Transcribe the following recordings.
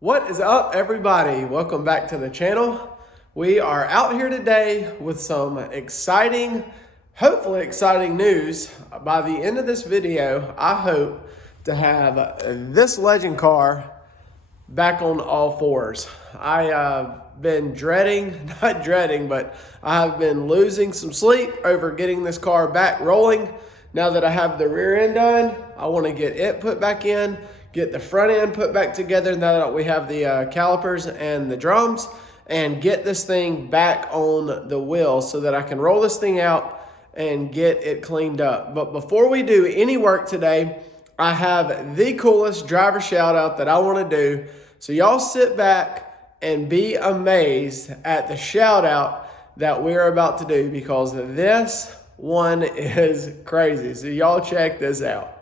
What is up, everybody? Welcome back to the channel. We are out here today with some exciting, hopefully exciting news. By the end of this video, I hope to have this legend car back on all fours. I have been not dreading, but I have been losing some sleep over getting this car back rolling. Now that I have the rear end done, I want to get it put back in, get the front end put back together now that we have the calipers and the drums, and get this thing back on the wheel so that I can roll this thing out and get it cleaned up. But before we do any work today, I have the coolest driver shout out that I want to do. So y'all sit back and be amazed at the shout out that we're about to do, because this one is crazy. So y'all check this out.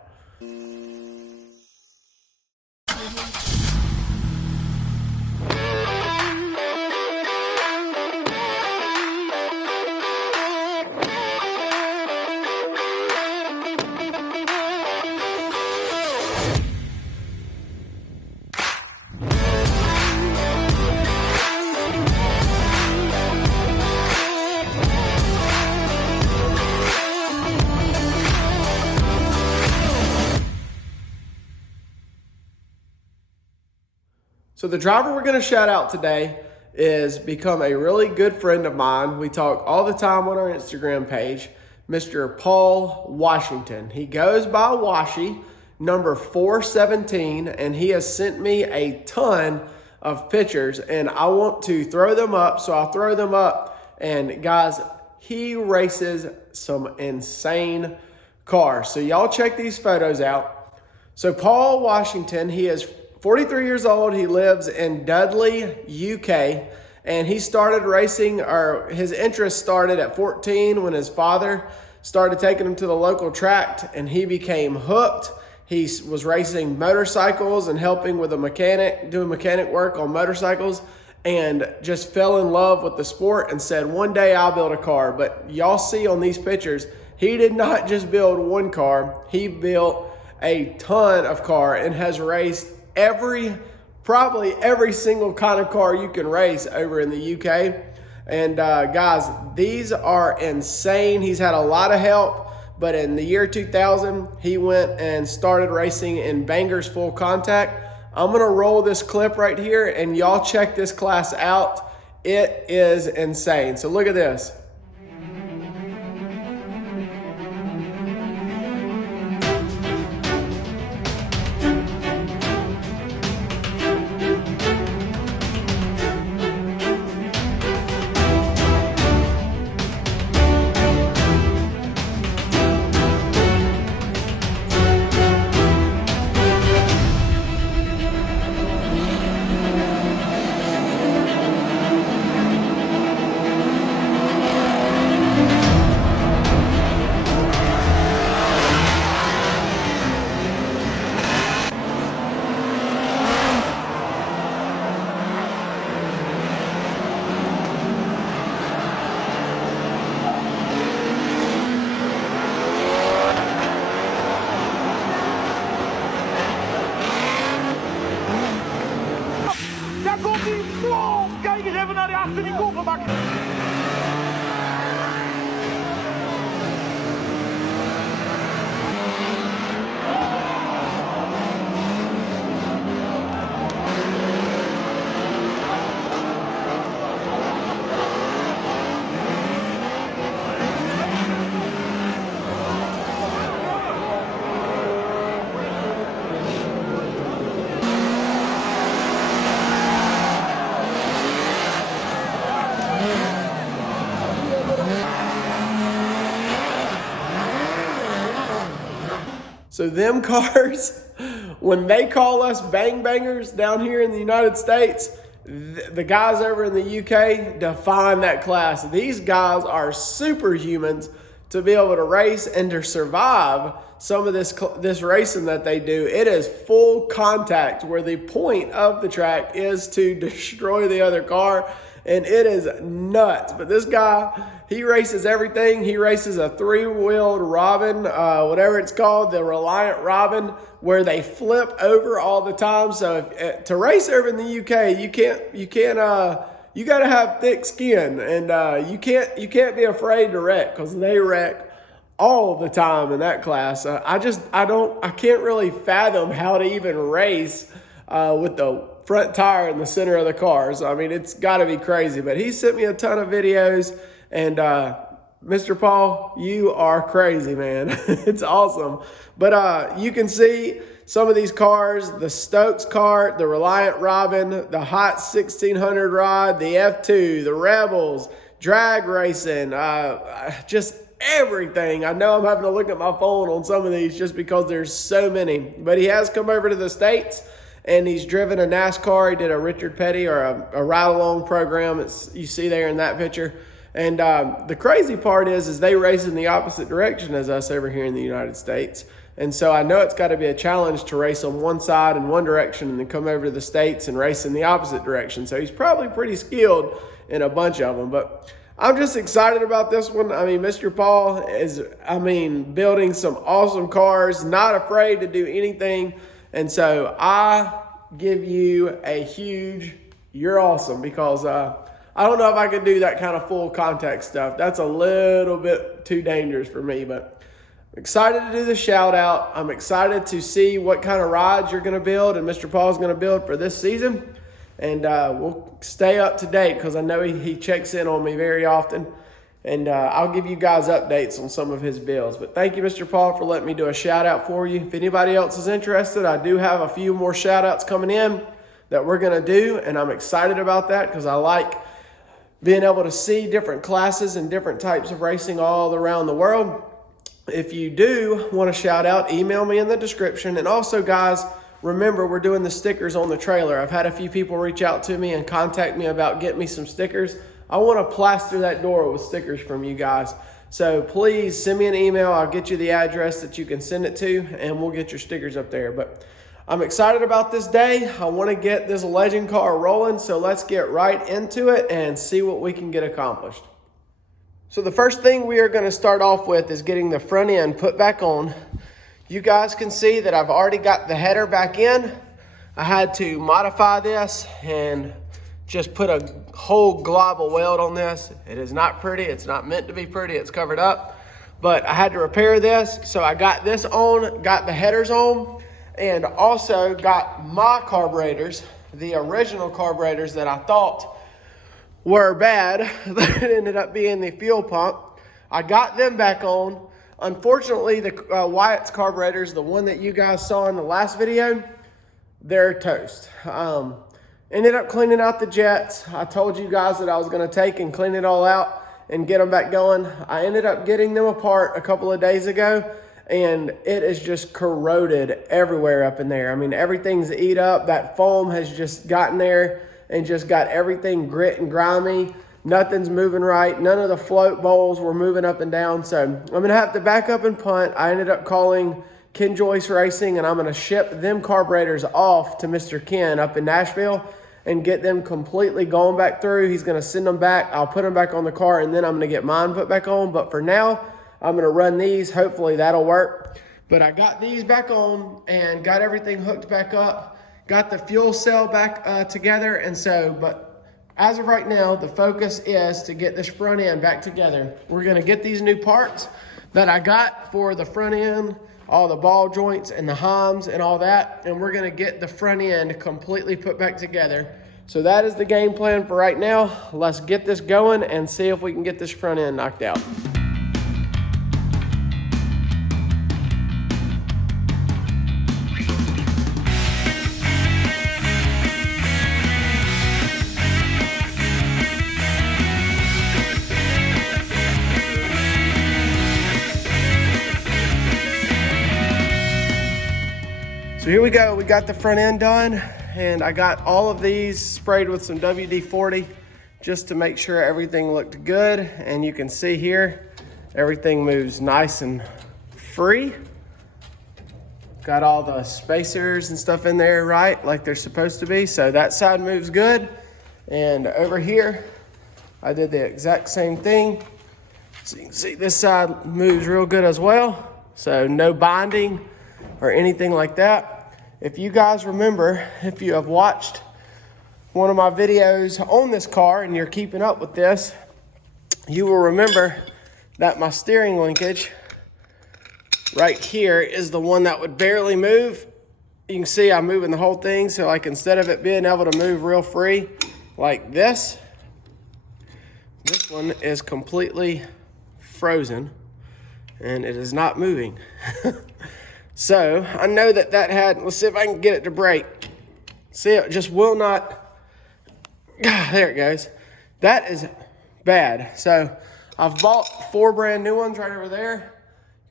So the driver we're going to shout out today is become a really good friend of mine. We talk all the time on our Instagram page, Mr. Paul Washington. He goes by Washi, number 417, and he has sent me a ton of pictures, and I want to throw them up, so I'll throw them up. And guys, he races some insane cars. So y'all check these photos out. So Paul Washington, he is 43 years old. He lives in Dudley, UK, and he started racing, or his interest started at 14 when his father started taking him to the local track, and he became hooked. He was racing motorcycles and helping with a mechanic, doing mechanic work on motorcycles, and just fell in love with the sport and said, one day I'll build a car. But y'all see on these pictures, he did not just build one car. He built a ton of car and has raced probably every single kind of car you can race over in the UK. And guys, these are insane. He's had a lot of help, but in the year 2000, he went and started racing in Bangers Full Contact. I'm gonna roll this clip right here, and y'all check this class out. It is insane. So look at this. Kijk eens even naar die achter die kofferbak. So them cars, when they call us bang bangers down here in the United States, the guys over in the UK define that class. These guys are superhumans to be able to race and to survive some of this racing that they do. It is full contact where the point of the track is to destroy the other car, and it is nuts. But this guy, he races everything. He races a 3-wheeled Robin, whatever it's called, the Reliant Robin, where they flip over all the time. So to race over in the UK, you got to have thick skin, and you can't be afraid to wreck, because they wreck all the time in that class. I can't really fathom how to even race with the front tire in the center of the cars. I mean, it's got to be crazy. But he sent me a ton of videos, and Mr. Paul, you are crazy, man. It's awesome. But you can see some of these cars: the Stokes kart, the Reliant Robin, the Hot 1600 rod, the F2, the Rebels, drag racing, just everything. I know I'm having to look at my phone on some of these just because there's so many. But he has come over to the States, and he's driven a NASCAR. He did a Richard Petty, or a ride-along program. You see there in that picture. And the crazy part is they race in the opposite direction as us over here in the United States. And so I know it's got to be a challenge to race on one side in one direction and then come over to the States and race in the opposite direction. So he's probably pretty skilled in a bunch of them. But I'm just excited about this one. I mean, Mr. Paul is, building some awesome cars, not afraid to do anything. And so I give you a huge, you're awesome, because I don't know if I could do that kind of full contact stuff. That's a little bit too dangerous for me, but I'm excited to do the shout out. I'm excited to see what kind of rides you're going to build and Mr. Paul's going to build for this season. And we'll stay up to date, because I know he checks in on me very often. And I'll give you guys updates on some of his builds. But thank you, Mr. Paul, for letting me do a shout out for you. If anybody else is interested, I do have a few more shout outs coming in that we're going to do. And I'm excited about that, because I like being able to see different classes and different types of racing all around the world. If you do want to shout out, email me in the description. And also, guys, remember, we're doing the stickers on the trailer. I've had a few people reach out to me and contact me about getting me some stickers. I want to plaster that door with stickers from you guys. So please send me an email. I'll get you the address that you can send it to, and we'll get your stickers up there. But I'm excited about this day. I want to get this legend car rolling. So let's get right into it and see what we can get accomplished. So the first thing we are going to start off with is getting the front end put back on. You guys can see that I've already got the header back in. I had to modify this and just put a whole glob of weld on this. It is not pretty. It's not meant to be pretty. It's covered up. But I had to repair this. So I got this on, got the headers on, and also got my carburetors, the original carburetors that I thought were bad. That ended up being the fuel pump. I got them back on. Unfortunately, the Wyatt's carburetors, the one that you guys saw in the last video, they're toast. Ended up cleaning out the jets. I told you guys that I was going to take and clean it all out and get them back going. I ended up getting them apart a couple of days ago, and it is just corroded everywhere up in there. I mean, everything's eat up. That foam has just gotten there and just got everything grit and grimy. Nothing's moving right. None of the float bowls were moving up and down. So I'm going to have to back up and punt. I ended up calling Ken Joyce Racing, and I'm going to ship them carburetors off to Mr. Ken up in Nashville and get them completely going back through. He's going to send them back. I'll put them back on the car, and then I'm going to get mine put back on. But for now, I'm going to run these. Hopefully that'll work. But I got these back on and got everything hooked back up. Got the fuel cell back together. And so, but as of right now, the focus is to get this front end back together. We're going to get these new parts that I got for the front end, all the ball joints and the hams and all that. And we're going to get the front end completely put back together. So that is the game plan for right now. Let's get this going and see if we can get this front end knocked out. So here we go. We got the front end done, and I got all of these sprayed with some WD-40 just to make sure everything looked good. And you can see here, everything moves nice and free. got all the spacers and stuff in there right, like they're supposed to be. So that side moves good. And over here, I did the exact same thing. So you can see this side moves real good as well. So no binding or anything like that. If you guys remember, if you have watched one of my videos on this car and you're keeping up with this, you will remember that my steering linkage right here is the one that would barely move. You can see I'm moving the whole thing. So like instead of it being able to move real free like this one is completely frozen and it is not moving. So I know that had, let's see if I can get it to brake. See, it just will not. There it goes. That is bad. So I've bought 4 brand new ones right over there.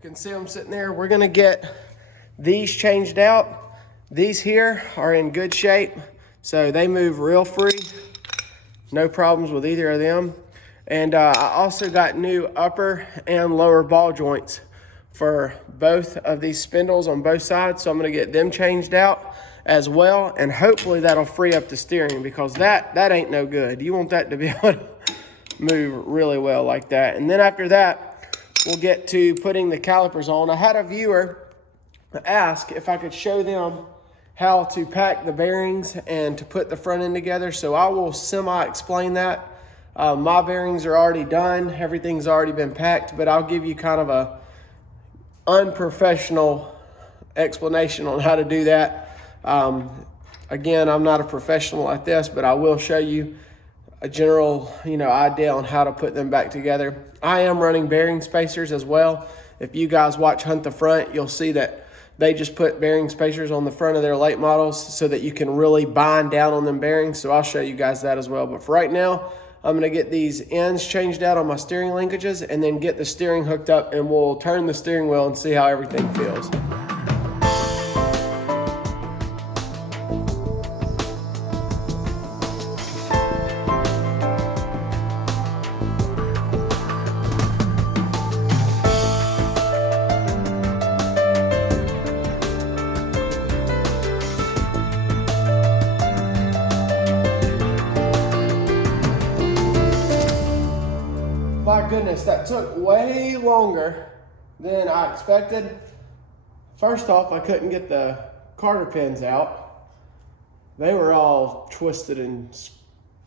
You can see them sitting there. We're gonna get these changed out. These here are in good shape. So they move real free. No problems with either of them. And I also got new upper and lower ball joints for both of these spindles on both sides. So I'm gonna get them changed out as well. And hopefully that'll free up the steering, because that ain't no good. You want that to be able to move really well like that. And then after that, we'll get to putting the calipers on. I had a viewer ask if I could show them how to pack the bearings and to put the front end together. So I will semi-explain that. My bearings are already done. Everything's already been packed, but I'll give you kind of a unprofessional explanation on how to do that. Again, I'm not a professional at this, but I will show you a general, idea on how to put them back together. I am running bearing spacers as well. If you guys watch Hunt the Front, you'll see that they just put bearing spacers on the front of their late models so that you can really bind down on them bearings. So I'll show you guys that as well. But for right now, I'm gonna get these ends changed out on my steering linkages and then get the steering hooked up, and we'll turn the steering wheel and see how everything feels. My goodness, that took way longer than I expected. First off, I couldn't get the carter pins out. They were all twisted and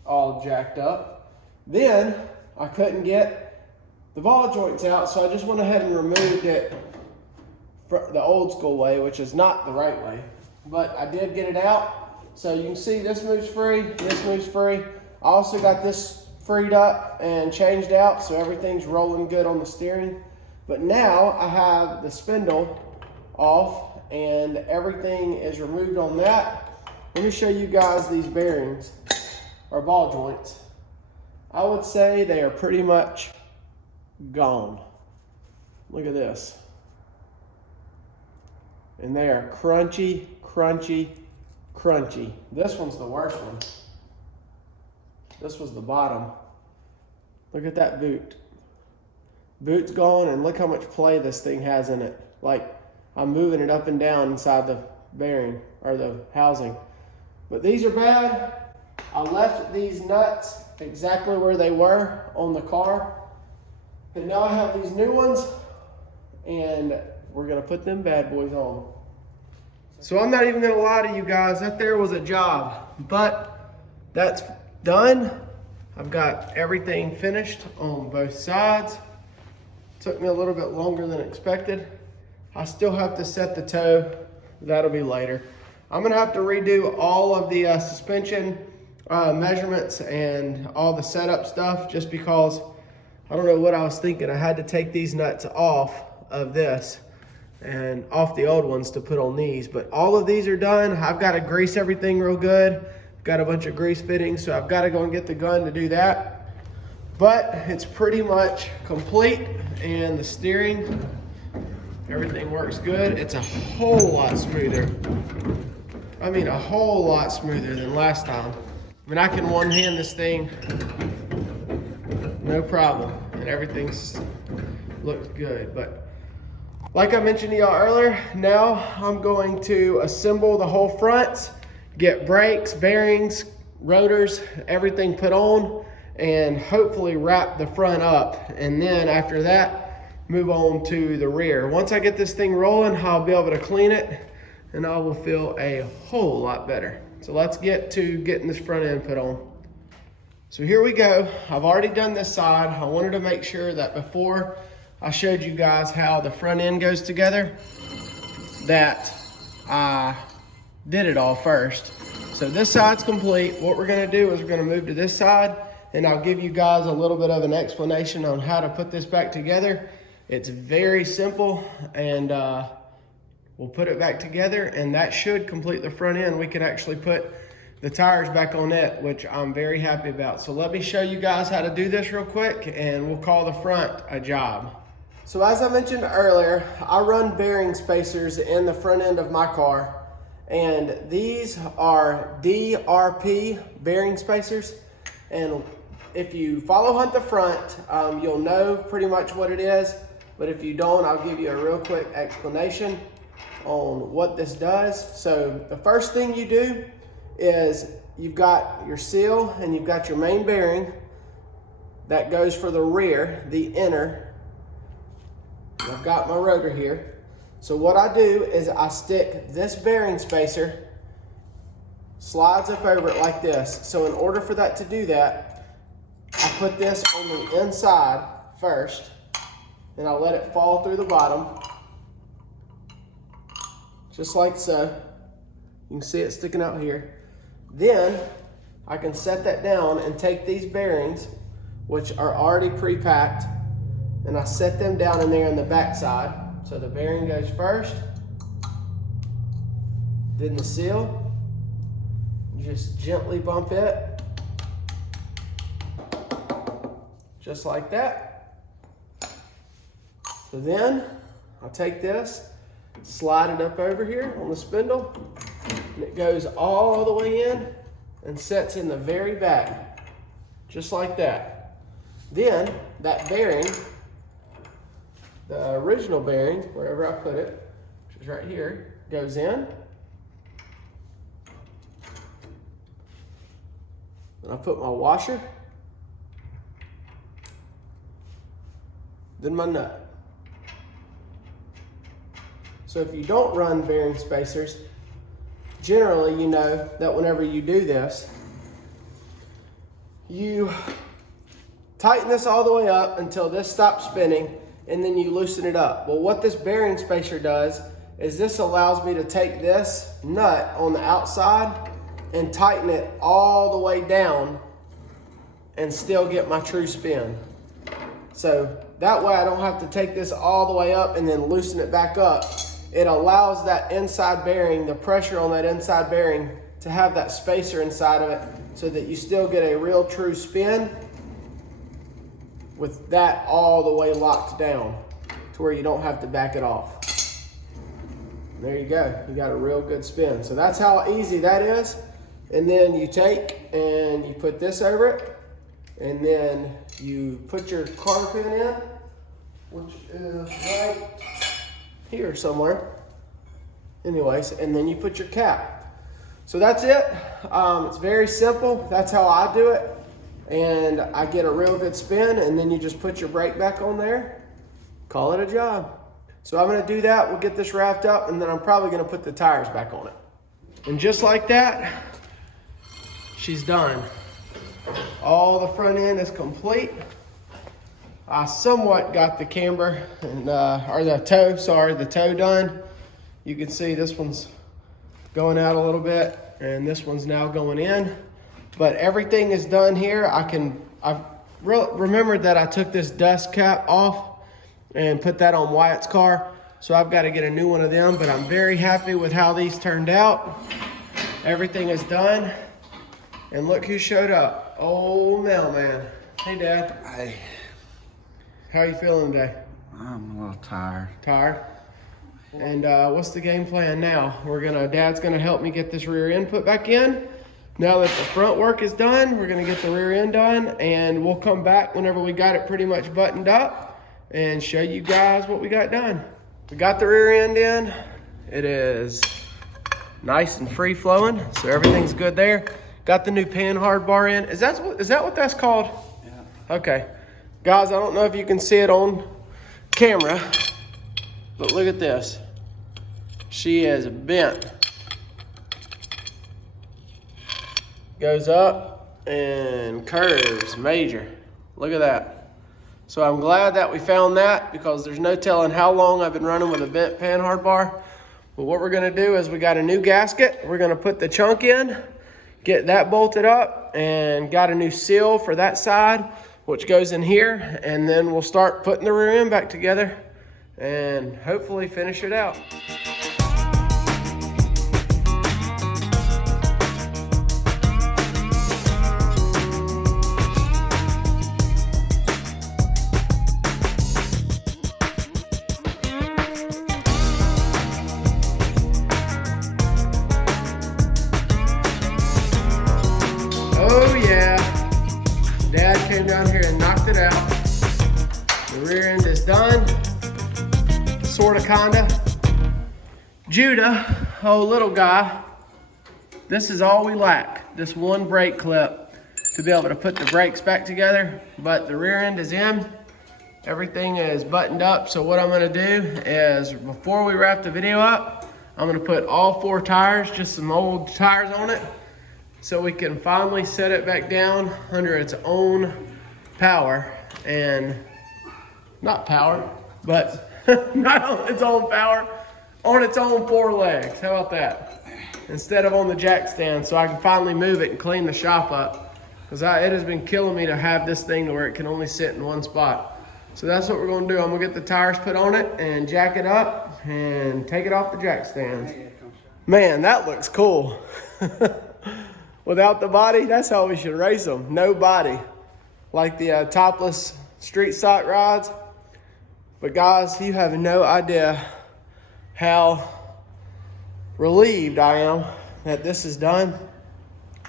all jacked up. Then I couldn't get the ball joints out, so I just went ahead and removed it the old school way, which is not the right way. But I did get it out. So you can see this moves free, this moves free. I also got this freed up and changed out, so everything's rolling good on the steering. But now I have the spindle off and everything is removed on that. Let me show you guys these bearings or ball joints. I would say they are pretty much gone. Look at this. And they are crunchy, crunchy, crunchy. This one's the worst one. This was the bottom. Look at that boot. Boot's gone, and look how much play this thing has in it. Like, I'm moving it up and down inside the bearing or the housing. But these are bad. I left these nuts exactly where they were on the car. And now I have these new ones, and we're gonna put them bad boys on. So I'm not even gonna lie to you guys, that there was a job, but that's done. I've got everything finished on both sides. Took me a little bit longer than expected. I still have to set the toe. That'll be later. I'm gonna have to redo all of the suspension measurements and all the setup stuff, just because I don't know what I was thinking. I had to take these nuts off of this and off the old ones to put on these, but all of these are done. I've got to grease everything real good. Got a bunch of grease fittings, so I've got to go and get the gun to do that. But it's pretty much complete, and the steering, everything works good. It's a whole lot smoother. I mean, a whole lot smoother than last time. I mean, I can one-hand this thing, no problem, and everything looks good. But Like I mentioned to y'all earlier, now I'm going to assemble the whole front, get brakes, bearings, rotors, everything put on, and hopefully wrap the front up. And then after that, move on to the rear. Once I get this thing rolling, I'll be able to clean it and I will feel a whole lot better. So let's get to getting this front end put on. So here we go. I've already done this side. I wanted to make sure that before I showed you guys how the front end goes together, that I did it all first. So this side's complete. What we're gonna do is we're gonna move to this side, and I'll give you guys a little bit of an explanation on how to put this back together. It's very simple, and we'll put it back together, and that should complete the front end. We can actually put the tires back on it, which I'm very happy about. So let me show you guys how to do this real quick, and we'll call the front a job. So as I mentioned earlier, I run bearing spacers in the front end of my car, and these are DRP bearing spacers. And if you follow Hunt the Front, you'll know pretty much what it is, but if you don't, I'll give you a real quick explanation on what this does. So the first thing you do is you've got your seal and you've got your main bearing that goes for the rear, the inner. I've got my rotor here. So what I do is I stick this bearing spacer, slides up over it like this. So in order for that to do that, I put this on the inside first, and I'll let it fall through the bottom, just like so. You can see it sticking out here. Then I can set that down and take these bearings, which are already pre-packed, and I set them down in there in the back side. So the bearing goes first, then the seal. You just gently bump it, just like that. So then I'll take this, slide it up over here on the spindle, and it goes all the way in and sets in the very back, just like that. Then that bearing, the original bearing, wherever I put it, which is right here, goes in. And I put my washer, then my nut. So if you don't run bearing spacers, generally you know that whenever you do this, you tighten this all the way up until this stops spinning, and then you loosen it up. Well, what this bearing spacer does is this allows me to take this nut on the outside and tighten it all the way down and still get my true spin. So that way I don't have to take this all the way up and then loosen it back up. It allows that inside bearing, the pressure on that inside bearing, to have that spacer inside of it so that you still get a real true spin with that all the way locked down to where you don't have to back it off. And there you go, you got a real good spin. So that's how easy that is. And then you take and you put this over it, and then you put your carb pin in, which is right here somewhere. Anyways, and then you put your cap. So that's it. It's very simple. That's how I do it. And I get a real good spin, and then you just put your brake back on there, call it a job. So I'm gonna do that, we'll get this wrapped up, and then I'm probably gonna put the tires back on it. And just like that, she's done. All the front end is complete. I somewhat got the camber, and or the toe done. You can see this one's going out a little bit, and this one's now going in. But everything is done here. I've remembered that I took this dust cap off and put that on Wyatt's car. So I've got to get a new one of them, but I'm very happy with how these turned out. Everything is done. And look who showed up. Old mailman. Hey, Dad. Hey, How are you feeling today? I'm a little tired. Tired? And what's the game plan now? Dad's gonna help me get this rear end put back in. Now that the front work is done, we're gonna get the rear end done, and we'll come back whenever we got it pretty much buttoned up and show you guys what we got done. We got the rear end in. It is nice and free flowing, so everything's good there. Got the new panhard bar in. Is that what that's called? Yeah. Okay. Guys, I don't know if you can see it on camera, but look at this. She is bent. Goes up and curves major. Look at that. So I'm glad that we found that, because there's no telling how long I've been running with a bent panhard bar. But what we're gonna do is we got a new gasket. We're gonna put the chunk in, get that bolted up, and got a new seal for that side, which goes in here. And then we'll start putting the rear end back together and hopefully finish it out. Oh yeah, Dad came down here and knocked it out. The rear end is done, sorta, kinda. Judah, oh little guy, this is all we lack, this one brake clip to be able to put the brakes back together, but the rear end is in. Everything is buttoned up, so what I'm gonna do is, before we wrap the video up, I'm gonna put all 4 tires, just some old tires on it, so we can finally set it back down under its own power, and not power, but not on its own power, on its own 4 legs. How about that? Instead of on the jack stand, so I can finally move it and clean the shop up, because it has been killing me to have this thing to where it can only sit in one spot. So that's what we're gonna do. I'm gonna get the tires put on it and jack it up and take it off the jack stands. Man, that looks cool. Without the body, that's how we should race them. No body, like the topless street stock rides. But guys, you have no idea how relieved I am that this is done.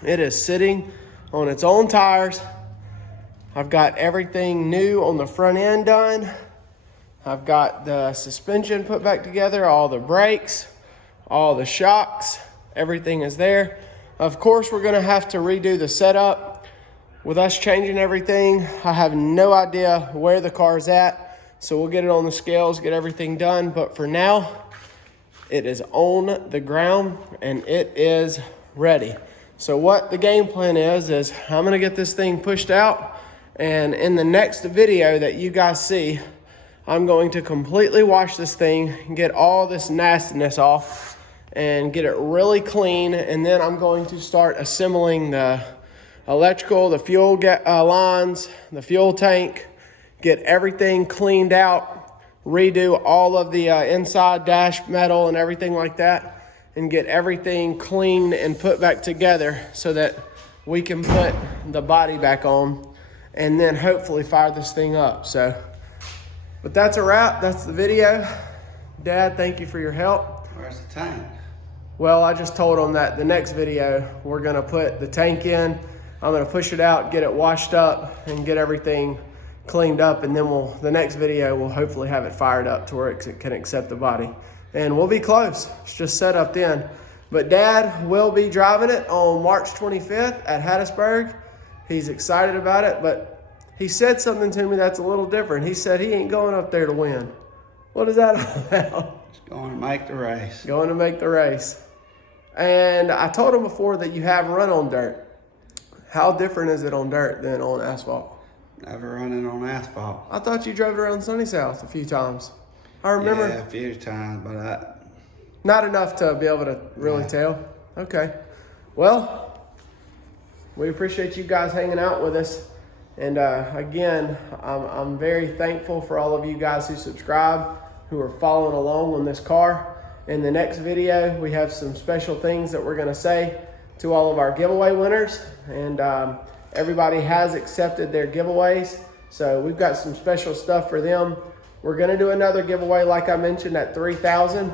It is sitting on its own tires. I've got everything new on the front end done. I've got the suspension put back together, all the brakes, all the shocks, everything is there. Of course, we're gonna have to redo the setup. With us changing everything, I have no idea where the car's at. So we'll get it on the scales, get everything done. But for now, it is on the ground and it is ready. So what the game plan is I'm gonna get this thing pushed out. And in the next video that you guys see, I'm going to completely wash this thing, get all this nastiness off, and get it really clean, and then I'm going to start assembling the electrical, the fuel lines, the fuel tank, get everything cleaned out, redo all of the inside dash metal and everything like that, and get everything cleaned and put back together so that we can put the body back on and then hopefully fire this thing up. So, but that's a wrap. That's the video. Dad, thank you for your help. Where's the tank? Well, I just told them that the next video, we're gonna put the tank in. I'm gonna push it out, get it washed up, and get everything cleaned up. And then the next video, we'll hopefully have it fired up to where it can accept the body. And we'll be close, it's just set up then. But Dad will be driving it on March 25th at Hattiesburg. He's excited about it, but he said something to me that's a little different. He said he ain't going up there to win. What is that all about? Just going to make the race. Going to make the race. And I told him before that you have run on dirt. How different is it on dirt than on asphalt? Never running on asphalt. I thought you drove it around Sunny South a few times. I remember. Yeah, a few times, but not enough to be able to really tell. Okay. Well, we appreciate you guys hanging out with us. And again, I'm very thankful for all of you guys who subscribe, who are following along on this car. In the next video, we have some special things that we're gonna say to all of our giveaway winners. And everybody has accepted their giveaways. So we've got some special stuff for them. We're gonna do another giveaway, like I mentioned, at 3,000.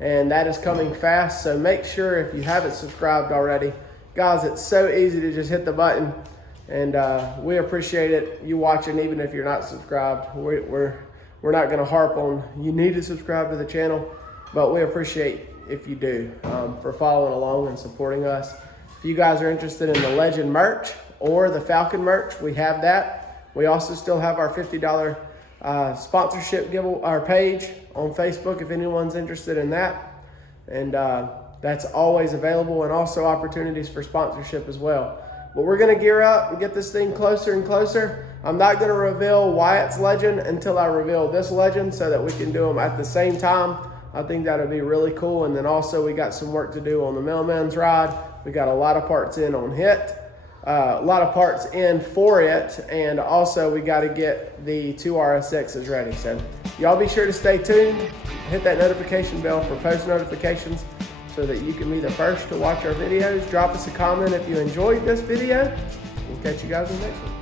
And that is coming fast. So make sure if you haven't subscribed already, guys, it's so easy to just hit the button. And we appreciate it, you watching, even if you're not subscribed. we're not gonna harp on you need to subscribe to the channel, but we appreciate if you do, for following along and supporting us. If you guys are interested in the Legend merch or the Falcon merch, we have that. We also still have our $50 sponsorship our page on Facebook if anyone's interested in that. And that's always available, and also opportunities for sponsorship as well. But we're gonna gear up and get this thing closer and closer. I'm not gonna reveal Wyatt's Legend until I reveal this Legend so that we can do them at the same time. I think that'll be really cool. And then also we got some work to do on the Mailman's Ride. We got a lot of parts in on HIT, a lot of parts in for it, and also we got to get the 2 RSXs ready. So y'all be sure to stay tuned, hit that notification bell for post notifications so that you can be the first to watch our videos. Drop us a comment if you enjoyed this video. We'll catch you guys in the next one.